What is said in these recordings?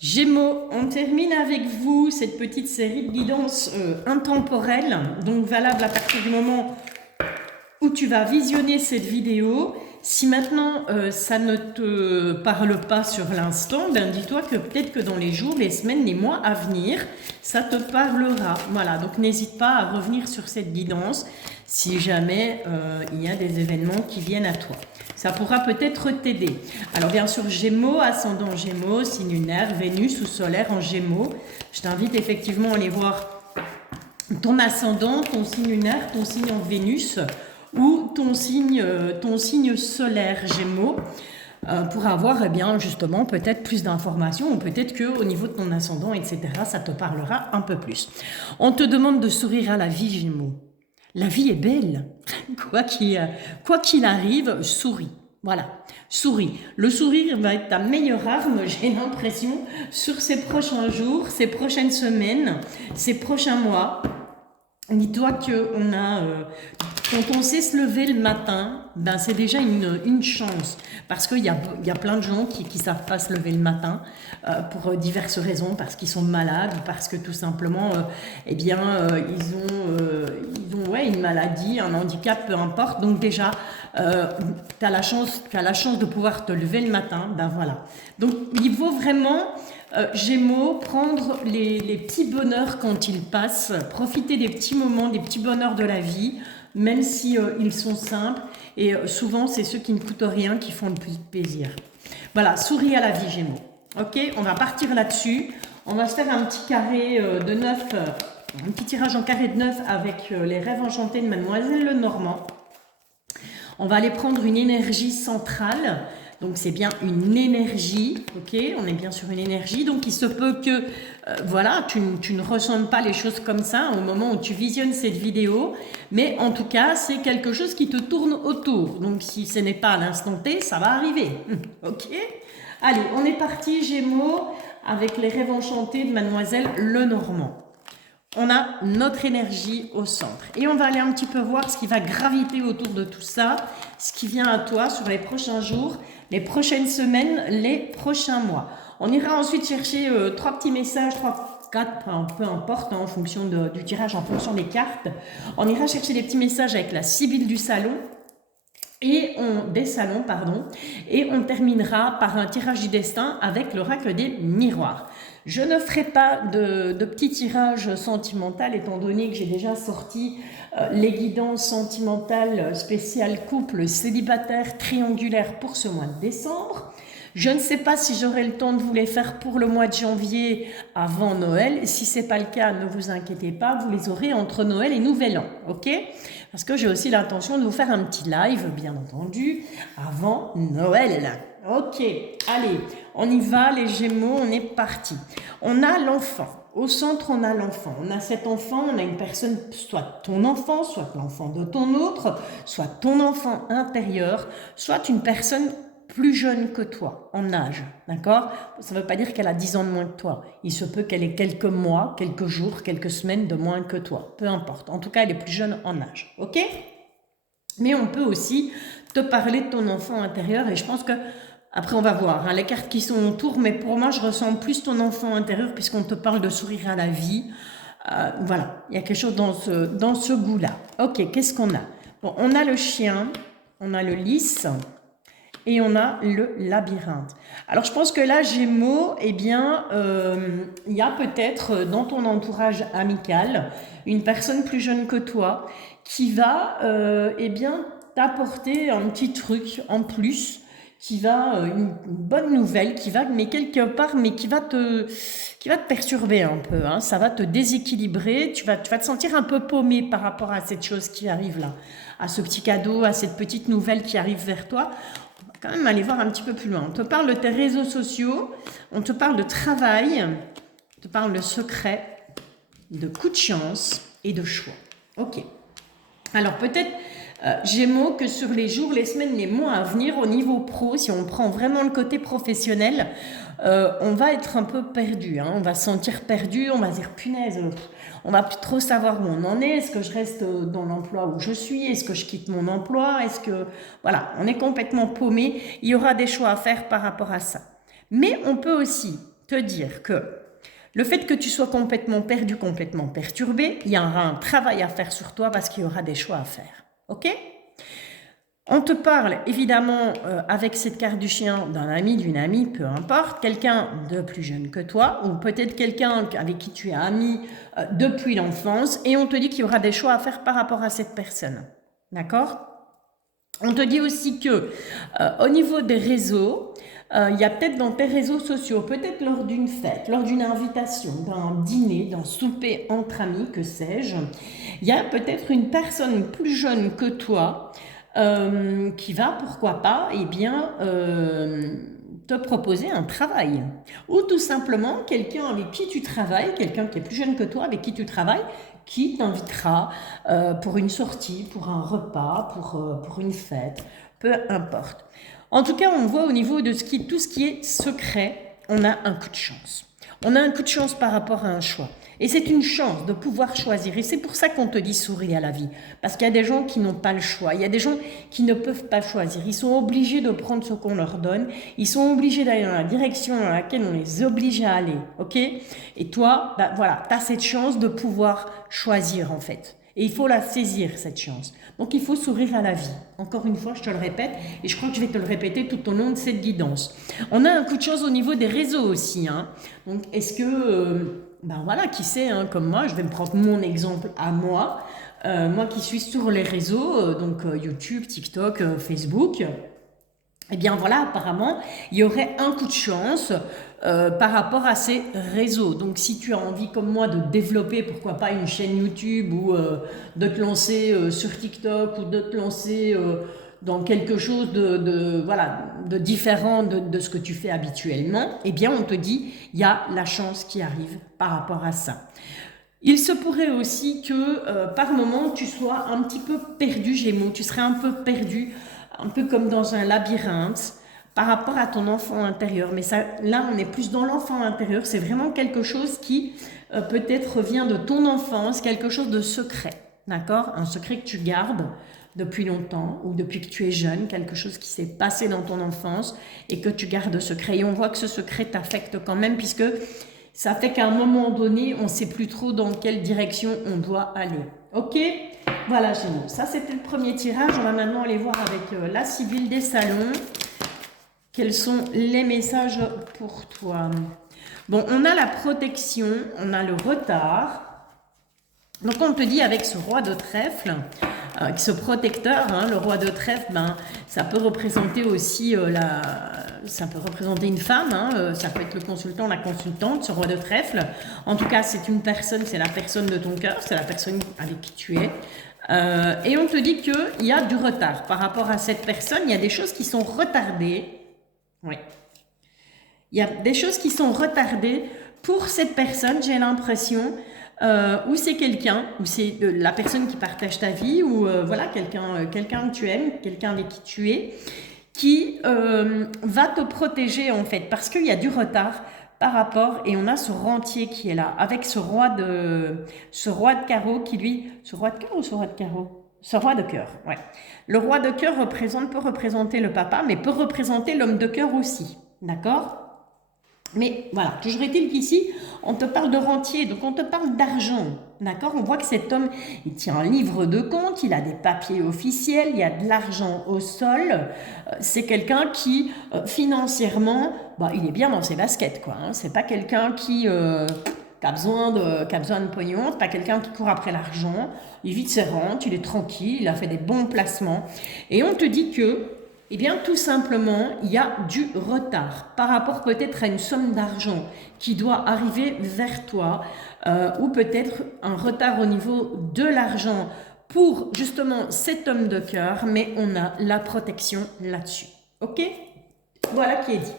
Gémeaux, on termine avec vous cette petite série de guidances intemporelles, donc valable à partir du moment où tu vas visionner cette vidéo. Si maintenant ça ne te parle pas sur l'instant, ben dis-toi que peut-être que dans les jours, les semaines, les mois à venir, ça te parlera. Voilà, donc n'hésite pas à revenir sur cette guidance si jamais il y a des événements qui viennent à toi. Ça pourra peut-être t'aider. Alors bien sûr, Gémeaux, ascendant Gémeaux, signe lunaire, Vénus ou solaire en Gémeaux. Je t'invite effectivement à aller voir ton ascendant, ton signe lunaire, ton signe en Vénus ou ton signe solaire Gémeaux pour avoir justement peut-être plus d'informations ou peut-être qu'au niveau de ton ascendant, etc., ça te parlera un peu plus. On te demande de sourire à la vie, Gémeaux. La vie est belle. Quoi qu'il arrive, souris. Voilà, souris. Le sourire va être ta meilleure arme, j'ai l'impression, sur ces prochains jours, ces prochaines semaines, ces prochains mois. Dis-toi qu'on a, quand on sait se lever le matin, ben c'est déjà une chance. Parce qu'il y a plein de gens qui ne savent pas se lever le matin pour diverses raisons, parce qu'ils sont malades, parce que tout simplement, ils ont une maladie, un handicap, peu importe. Donc déjà, tu as la chance de pouvoir te lever le matin. Ben voilà. Donc il faut vraiment... Gémeaux, prendre les petits bonheurs quand ils passent, profiter des petits moments, des petits bonheurs de la vie, même si ils sont simples. Et souvent, c'est ceux qui ne coûtent rien qui font le plus plaisir. Voilà, souris à la vie, Gémeaux. Ok, on va partir là-dessus. On va se faire un petit carré de 9, un petit tirage en carré de 9 avec les rêves enchantés de Mademoiselle Lenormand. On va aller prendre une énergie centrale. Donc c'est bien une énergie, ok, on est bien sur une énergie, donc il se peut que, voilà, tu ne ressentes pas les choses comme ça au moment où tu visionnes cette vidéo, mais en tout cas, c'est quelque chose qui te tourne autour, donc si ce n'est pas à l'instant T, ça va arriver, ok. Allez, on est parti Gémeaux, avec les rêves enchantés de Mademoiselle Lenormand. On a notre énergie au centre. Et on va aller un petit peu voir ce qui va graviter autour de tout ça, ce qui vient à toi sur les prochains jours, les prochaines semaines, les prochains mois. On ira ensuite chercher 3 petits messages, 3, 4, peu importe, en fonction du tirage, en fonction des cartes. On ira chercher des petits messages avec la Sibylle du salon. Et on terminera par un tirage du destin avec l'oracle des miroirs. Je ne ferai pas de petit tirage sentimental étant donné que j'ai déjà sorti les guidances sentimentales spéciales couple célibataire triangulaire pour ce mois de décembre. Je ne sais pas si j'aurai le temps de vous les faire pour le mois de janvier avant Noël. Si ce n'est pas le cas, ne vous inquiétez pas, vous les aurez entre Noël et Nouvel An, ok ? Parce que j'ai aussi l'intention de vous faire un petit live, bien entendu, avant Noël. Ok, allez, on y va les Gémeaux, on est parti. On a l'enfant. Au centre, on a l'enfant. On a cet enfant, on a une personne, soit ton enfant, soit l'enfant de ton autre, soit ton enfant intérieur, soit une personne plus jeune que toi, en âge, d'accord? Ça ne veut pas dire qu'elle a 10 ans de moins que toi. Il se peut qu'elle ait quelques mois, quelques jours, quelques semaines de moins que toi. Peu importe. En tout cas, elle est plus jeune en âge, ok? Mais on peut aussi te parler de ton enfant intérieur et je pense que, après on va voir, les cartes qui sont autour, mais pour moi, je ressens plus ton enfant intérieur puisqu'on te parle de sourire à la vie. Voilà, il y a quelque chose dans ce goût-là. Ok, qu'est-ce qu'on a? Bon, on a le chien, on a le lys, et on a le labyrinthe. Alors, je pense que là, Gémeaux, il y a peut-être dans ton entourage amical une personne plus jeune que toi qui va, t'apporter un petit truc en plus, une bonne nouvelle, mais quelque part, mais qui va te perturber un peu, hein. Ça va te déséquilibrer, tu vas te sentir un peu paumé par rapport à cette chose qui arrive là, à ce petit cadeau, à cette petite nouvelle qui arrive vers toi. Quand même aller voir un petit peu plus loin. On te parle de tes réseaux sociaux, on te parle de travail, on te parle de secret, de coup de chance et de choix. Ok. Alors peut-être, Gémeaux, que sur les jours, les semaines, les mois à venir, au niveau pro, si on prend vraiment le côté professionnel, on va être un peu perdu, hein. On va se sentir perdu, on va se dire punaise, on va plus trop savoir où on en est. Est-ce que je reste dans l'emploi où je suis? Est-ce que je quitte mon emploi? Voilà, on est complètement paumé. Il y aura des choix à faire par rapport à ça. Mais on peut aussi te dire que le fait que tu sois complètement perdu, complètement perturbé, il y aura un travail à faire sur toi parce qu'il y aura des choix à faire. Ok? On te parle évidemment avec cette carte du chien d'un ami, d'une amie, peu importe, quelqu'un de plus jeune que toi ou peut-être quelqu'un avec qui tu es ami depuis l'enfance et on te dit qu'il y aura des choix à faire par rapport à cette personne. D'accord? On te dit aussi que au niveau des réseaux, il y a peut-être dans tes réseaux sociaux, peut-être lors d'une fête, lors d'une invitation, d'un dîner, d'un souper entre amis, que sais-je, il y a peut-être une personne plus jeune que toi qui va, pourquoi pas, eh bien, te proposer un travail. Ou tout simplement quelqu'un avec qui tu travailles, quelqu'un qui est plus jeune que toi, avec qui tu travailles, qui t'invitera pour une sortie, pour un repas, pour une fête, peu importe. En tout cas, on voit au niveau de tout ce qui est secret, on a un coup de chance. On a un coup de chance par rapport à un choix. Et c'est une chance de pouvoir choisir. Et c'est pour ça qu'on te dit souris à la vie. Parce qu'il y a des gens qui n'ont pas le choix. Il y a des gens qui ne peuvent pas choisir. Ils sont obligés de prendre ce qu'on leur donne. Ils sont obligés d'aller dans la direction dans laquelle on les oblige à aller. Ok? Et toi, bah, voilà, tu as cette chance de pouvoir choisir en fait. Et il faut la saisir, cette chance. Donc il faut sourire à la vie. Encore une fois, je te le répète, et je crois que je vais te le répéter tout au long de cette guidance. On a un coup de chance au niveau des réseaux aussi. Hein. Donc est-ce que, ben voilà, qui sait, hein, comme moi, je vais me prendre mon exemple à moi. Moi qui suis sur les réseaux, donc YouTube, TikTok, Facebook. Eh bien voilà, apparemment, il y aurait un coup de chance par rapport à ces réseaux. Donc si tu as envie comme moi de développer, pourquoi pas une chaîne YouTube ou de te lancer sur TikTok ou de te lancer dans quelque chose voilà, de différent de ce que tu fais habituellement, eh bien on te dit, il y a la chance qui arrive par rapport à ça. Il se pourrait aussi que par moment tu sois un petit peu perdu, Gémeaux, tu serais un peu perdu, un peu comme dans un labyrinthe par rapport à ton enfant intérieur. Mais ça, là, on est plus dans l'enfant intérieur, c'est vraiment quelque chose qui peut-être vient de ton enfance, quelque chose de secret, d'accord? Un secret que tu gardes depuis longtemps ou depuis que tu es jeune, quelque chose qui s'est passé dans ton enfance et que tu gardes secret. Et on voit que ce secret t'affecte quand même puisque ça fait qu'à un moment donné, on ne sait plus trop dans quelle direction on doit aller. Ok? Voilà, Gémeaux. Ça, c'était le premier tirage. On va maintenant aller voir avec la Sibylle des salons. Quels sont les messages pour toi? Bon, on a la protection, on a le retard. Donc, on te dit avec ce roi de trèfle, ce protecteur, hein, le roi de trèfle, ben, ça peut représenter aussi ça peut représenter une femme, hein, ça peut être le consultant, la consultante, ce roi de trèfle. En tout cas, c'est une personne, c'est la personne de ton cœur, c'est la personne avec qui tu es. Et on te dit qu'il y a du retard par rapport à cette personne, il y a des choses qui sont retardées. Oui. Il y a des choses qui sont retardées pour cette personne, j'ai l'impression, ou c'est quelqu'un, ou c'est la personne qui partage ta vie, ou voilà, quelqu'un que tu aimes, quelqu'un avec qui tu es, qui va te protéger en fait, parce qu'il y a du retard par rapport, et on a ce rentier qui est là, avec ce roi de carreau qui lui, ce roi de cœur ou ce roi de carreau? Ce roi de cœur, ouais. Le roi de cœur peut représenter le papa, mais peut représenter l'homme de cœur aussi, d'accord? Mais voilà, toujours est-il qu'ici, on te parle de rentier, donc on te parle d'argent, d'accord? On voit que cet homme, il tient un livre de compte, il a des papiers officiels, il y a de l'argent au sol. C'est quelqu'un qui, financièrement, bah, il est bien dans ses baskets, quoi. Hein. C'est pas quelqu'un qui a besoin de pognon, c'est pas quelqu'un qui court après l'argent. Il vit de ses rentes, il est tranquille, il a fait des bons placements. Et on te dit que eh bien, tout simplement, il y a du retard par rapport peut-être à une somme d'argent qui doit arriver vers toi ou peut-être un retard au niveau de l'argent pour justement cet homme de cœur, mais on a la protection là-dessus. Ok? Voilà qui est dit.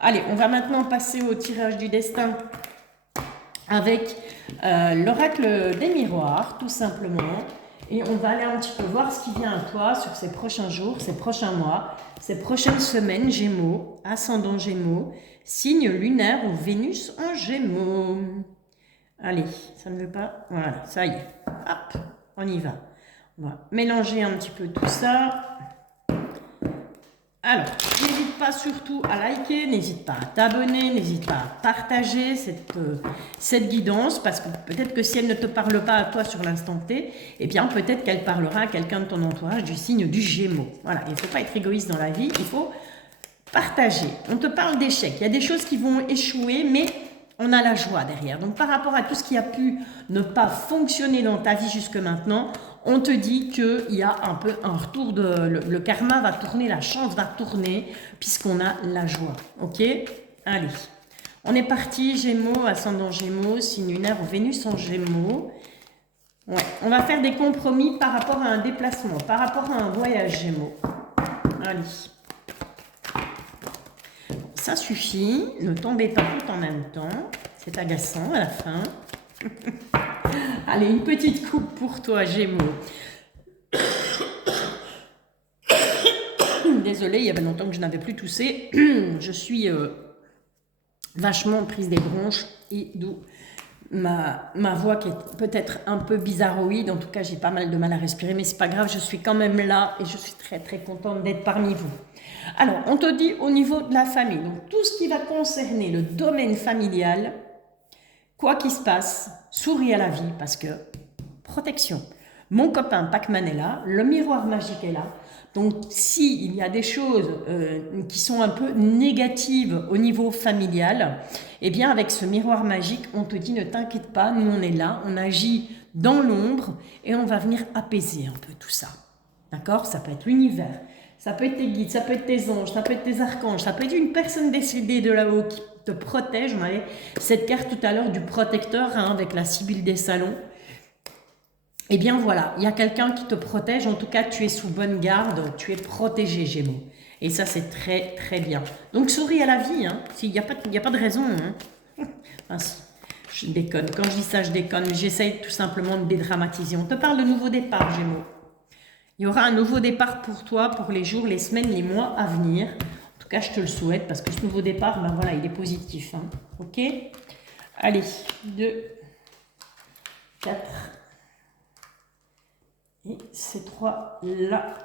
Allez, on va maintenant passer au tirage du destin avec l'oracle des miroirs, tout simplement. Et on va aller un petit peu voir ce qui vient à toi sur ces prochains jours, ces prochains mois, ces prochaines semaines, Gémeaux, ascendant Gémeaux, signe lunaire ou Vénus en Gémeaux. Allez, ça ne veut pas... Voilà, ça y est. Hop, on y va. On va mélanger un petit peu tout ça. Alors, n'hésite pas surtout à liker, n'hésite pas à t'abonner, n'hésite pas à partager cette guidance, parce que peut-être que si elle ne te parle pas à toi sur l'instant T, eh bien peut-être qu'elle parlera à quelqu'un de ton entourage du signe du Gémeaux. Voilà, il ne faut pas être égoïste dans la vie, il faut partager. On te parle d'échecs, il y a des choses qui vont échouer, mais on a la joie derrière. Donc par rapport à tout ce qui a pu ne pas fonctionner dans ta vie jusque maintenant, on te dit qu'il y a un peu un retour le karma va tourner, la chance va tourner, puisqu'on a la joie. Ok? Allez, on est parti. Gémeaux, ascendant Gémeaux, signe lunaire ou Vénus en Gémeaux. Ouais, on va faire des compromis par rapport à un déplacement, par rapport à un voyage Gémeaux. Allez. Ça suffit, ne tombez pas tout en même temps, c'est agaçant à la fin. Allez, une petite coupe pour toi, Gémeaux. Désolée, il y avait longtemps que je n'avais plus toussé. Je suis vachement prise des bronches et d'où ma voix qui est peut-être un peu bizarroïde. En tout cas, j'ai pas mal de mal à respirer, mais c'est pas grave, je suis quand même là et je suis très très contente d'être parmi vous. Alors, on te dit au niveau de la famille, donc tout ce qui va concerner le domaine familial, quoi qu'il se passe, souris à la vie parce que protection. Mon copain Pac-Man est là, le miroir magique est là. Donc, s'il y a des choses qui sont un peu négatives au niveau familial, eh bien, avec ce miroir magique, on te dit ne t'inquiète pas, nous on est là, on agit dans l'ombre et on va venir apaiser un peu tout ça. D'accord? Ça peut être l'univers, ça peut être tes guides, ça peut être tes anges, ça peut être tes archanges, ça peut être une personne décédée de là-haut qui te protège. On avait cette carte tout à l'heure du protecteur avec la Sibylle des salons. Eh bien voilà, il y a quelqu'un qui te protège, en tout cas tu es sous bonne garde, tu es protégé Gémeaux. Et ça c'est très très bien. Donc souris à la vie, hein. Il n'y a pas de raison. Hein. Enfin, si, je déconne, quand je dis ça je déconne, j'essaye tout simplement de dédramatiser. On te parle de nouveau départ Gémeaux. Il y aura un nouveau départ pour toi, pour les jours, les semaines, les mois à venir. En tout cas je te le souhaite parce que ce nouveau départ, ben voilà, il est positif. Hein. Ok? Allez, 2, 4... Et ces trois-là,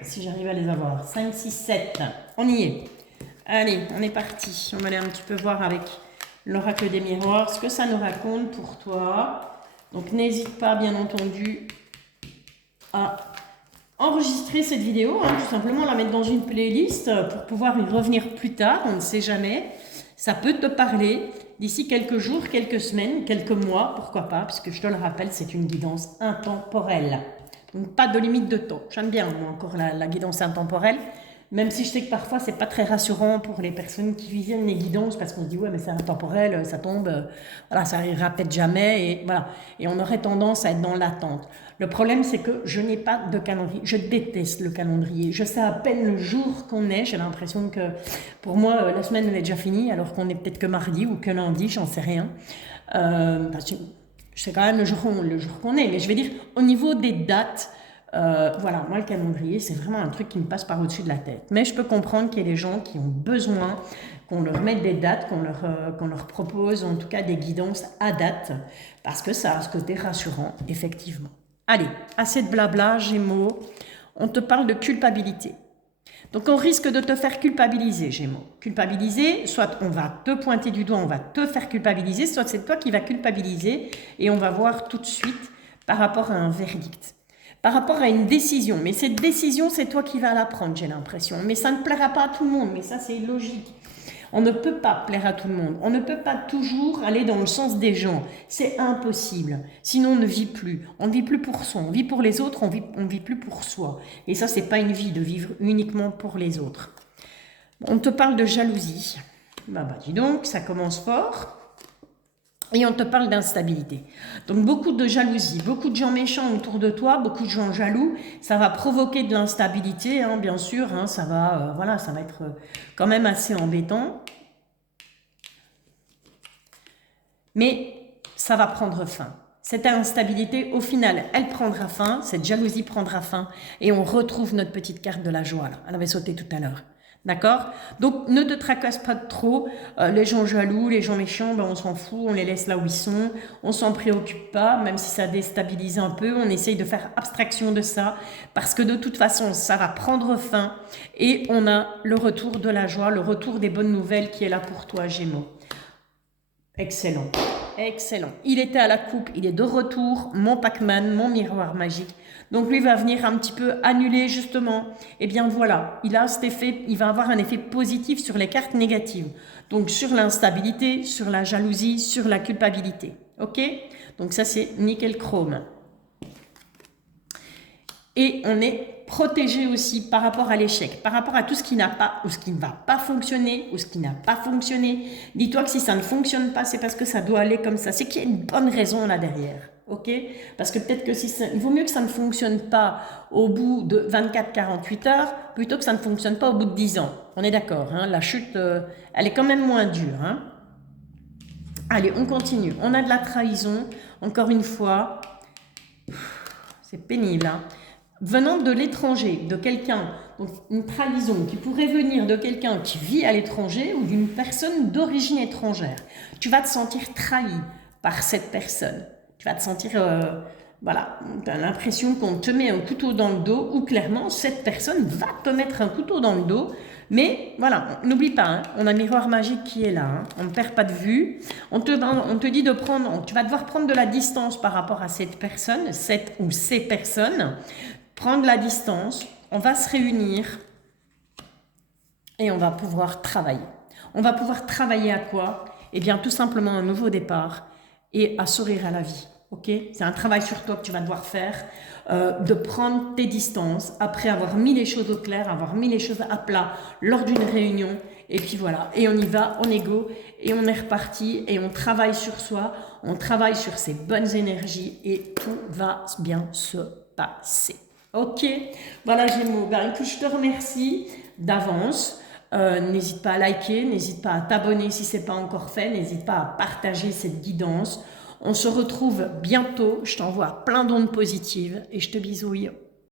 si j'arrive à les avoir, 5, 6, 7, on y est. Allez, on est parti. On va aller un petit peu voir avec l'oracle des miroirs ce que ça nous raconte pour toi. Donc n'hésite pas, bien entendu, à enregistrer cette vidéo, hein, tout simplement la mettre dans une playlist pour pouvoir y revenir plus tard, on ne sait jamais. Ça peut te parler d'ici quelques jours, quelques semaines, quelques mois, pourquoi pas, puisque je te le rappelle, c'est une guidance intemporelle. Donc pas de limite de temps. J'aime bien moi encore la guidance intemporelle, même si je sais que parfois c'est pas très rassurant pour les personnes qui visionnent les guidances parce qu'on se dit ouais mais c'est intemporel, ça tombe, voilà, ça arrivera peut-être jamais et voilà. Et on aurait tendance à être dans l'attente. Le problème c'est que je n'ai pas de calendrier, je déteste le calendrier. Je sais à peine le jour qu'on est, j'ai l'impression que pour moi la semaine elle est déjà finie alors qu'on est peut-être que mardi ou que lundi, j'en sais rien. Je sais quand même le jour qu'on est, mais je vais dire, au niveau des dates, voilà, moi le calendrier, c'est vraiment un truc qui me passe par au-dessus de la tête. Mais je peux comprendre qu'il y a des gens qui ont besoin qu'on leur mette des dates, qu'on leur propose en tout cas des guidances à date, parce que ça a ce côté rassurant, effectivement. Allez, assez de blabla, Gémeaux, on te parle de culpabilité. Donc on risque de te faire culpabiliser, Gémeaux. Culpabiliser, soit on va te pointer du doigt, on va te faire culpabiliser, soit c'est toi qui vas culpabiliser et on va voir tout de suite par rapport à un verdict, par rapport à une décision. Mais cette décision, c'est toi qui vas la prendre, j'ai l'impression. Mais ça ne plaira pas à tout le monde, mais ça c'est logique. On ne peut pas plaire à tout le monde. On ne peut pas toujours aller dans le sens des gens. C'est impossible. Sinon, on ne vit plus. On ne vit plus pour soi. On vit pour les autres, on vit plus pour soi. Et ça, c'est pas une vie de vivre uniquement pour les autres. On te parle de jalousie. Bah dis donc, ça commence fort. Et on te parle d'instabilité. Donc beaucoup de jalousie, beaucoup de gens méchants autour de toi, beaucoup de gens jaloux, ça va provoquer de l'instabilité, hein, bien sûr, hein, ça va, voilà, ça va être quand même assez embêtant. Mais ça va prendre fin. Cette instabilité, au final, elle prendra fin, cette jalousie prendra fin, et on retrouve notre petite carte de la joie, là. Elle avait sauté tout à l'heure. D'accord? Donc, ne te tracasse pas trop. Les gens jaloux, les gens méchants, ben, on s'en fout, on les laisse là où ils sont. On s'en préoccupe pas, même si ça déstabilise un peu. On essaye de faire abstraction de ça parce que de toute façon, ça va prendre fin et on a le retour de la joie, le retour des bonnes nouvelles qui est là pour toi, Gémeaux. Excellent. Excellent. Il était à la coupe, il est de retour, mon Pac-Man, mon miroir magique. Donc lui va venir un petit peu annuler justement. Eh bien voilà, il a cet effet, il va avoir un effet positif sur les cartes négatives. Donc sur l'instabilité, sur la jalousie, sur la culpabilité. Ok? Donc ça c'est nickel chrome. Et on est protégé aussi par rapport à l'échec, par rapport à tout ce qui n'a pas, ou ce qui ne va pas fonctionner, ou ce qui n'a pas fonctionné. Dis-toi que si ça ne fonctionne pas, c'est parce que ça doit aller comme ça. C'est qu'il y a une bonne raison là derrière. Ok? Parce que peut-être que il vaut mieux que ça ne fonctionne pas au bout de 24-48 heures, plutôt que ça ne fonctionne pas au bout de 10 ans. On est d'accord, hein? La chute, elle est quand même moins dure. Hein? Allez, on continue. On a de la trahison, encore une fois. C'est pénible, hein? Venant de l'étranger, de quelqu'un, donc une trahison qui pourrait venir de quelqu'un qui vit à l'étranger ou d'une personne d'origine étrangère. Tu vas te sentir trahi par cette personne. Tu vas te sentir, voilà, tu as l'impression qu'on te met un couteau dans le dos ou clairement cette personne va te mettre un couteau dans le dos. Mais voilà, n'oublie pas, hein, on a le miroir magique qui est là, hein, on ne perd pas de vue. On te dit de prendre, tu vas devoir prendre de la distance par rapport à cette personne, cette ou ces personnes. Prendre la distance, on va se réunir et on va pouvoir travailler. On va pouvoir travailler à quoi? Eh bien, tout simplement un nouveau départ et à sourire à la vie. Ok? C'est un travail sur toi que tu vas devoir faire, de prendre tes distances après avoir mis les choses au clair, avoir mis les choses à plat lors d'une réunion. Et puis voilà, et on y va, on est go, et on est reparti, et on travaille sur soi, on travaille sur ses bonnes énergies, et tout va bien se passer. Ok, voilà Gémeaux, ben, écoute, je te remercie d'avance. N'hésite pas à liker, n'hésite pas à t'abonner si ce n'est pas encore fait, n'hésite pas à partager cette guidance. On se retrouve bientôt, je t'envoie plein d'ondes positives et je te bisouille.